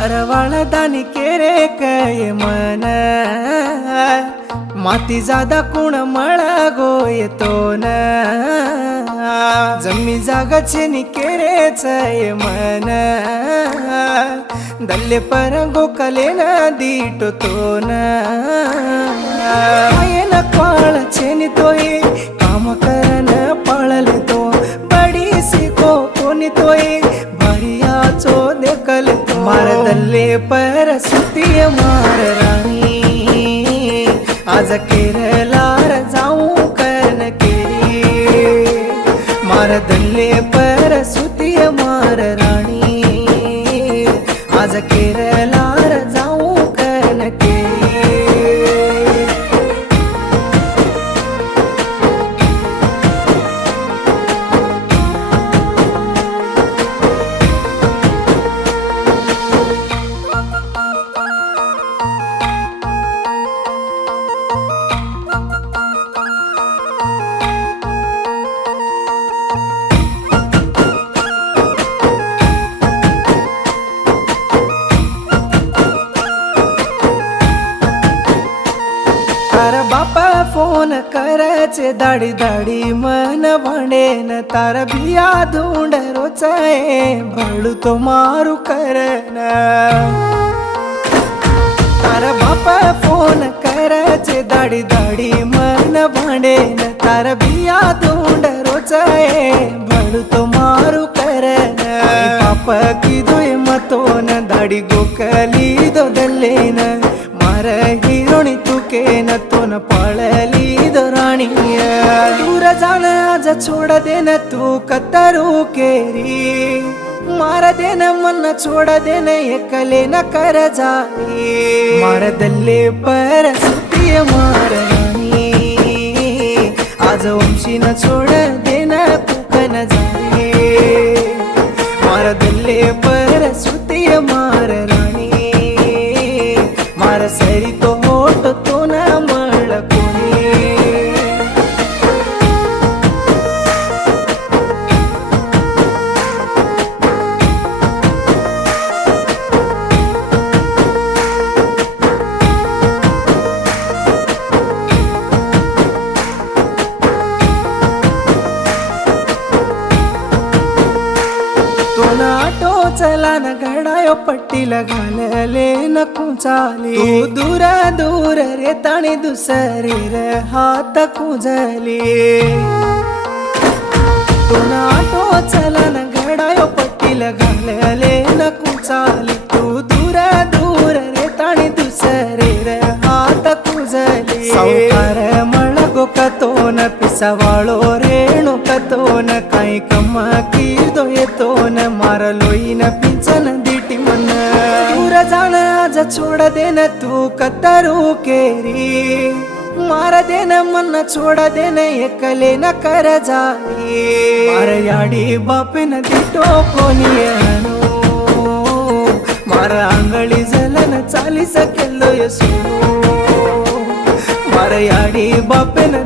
कारवाळदानी केरे काय मन माती जादा कुण मळा गो येतो न जमी जागाचे नि केरेच मन दल्ले पर गोकले न दीटो तो न न क्वाळ छेनी तोय काम करन पळले तो बडी सिको कोणी तोय भरियाचो देखल तो मार दल्ले पर सुतिय मार राणी आज केरलार जाऊ कन केरी मार दल्ले पर सुतिय मार राणी आज केरलार जाऊ कन केरी तार बापा फोन करायचे दाडी दाडी मन भनेन तार बिया धुंड रोचाए भळू तो मारू करन तार बापा फोन करायचे दाडी दाडी मन भनेन तार बिया धुंड रोचाए भळू तो मारू करन पापा किदोय मतोन दाडी गोकली दो दल्लेन मार हिरोणी तुके न तो न पळली दो राणी दूर जान आज छोड़ देन तू कतरू केरी मार देन मन छोड़ देन एकले न कर जाई मार दल्ले पर सुतिय मार राणी आज वंशी न छोड़ देन कुकन जाई मार दल्ले पर सुतिय मार राणी मार सरी तो होट तो न मळ कोणी तो न आटो चला न घडायो पट्टीला घालले न कुंचाली तू दूर दूर रे ताणी दुसरी रे हात कुंजली तू न आटो चला न घडायो पट्टीला घालले न कुंचाली तू दूर दूर रे ताणी दुसरी रे हात कुंजली सावकार मळगो कतोन पिसवाळो रेणू कतोन काही कम्मा किदो येतोन मारलोईन पिंचन दीटी मन दूर जान आज छोड़ देन तू कतरू केरी मार देन मन छोड़ देन एकले न कर जाई मार याडी बापेन दीटो कोणी मार आंगळी जलन चाली सकेलो यसू मार याडी बापेन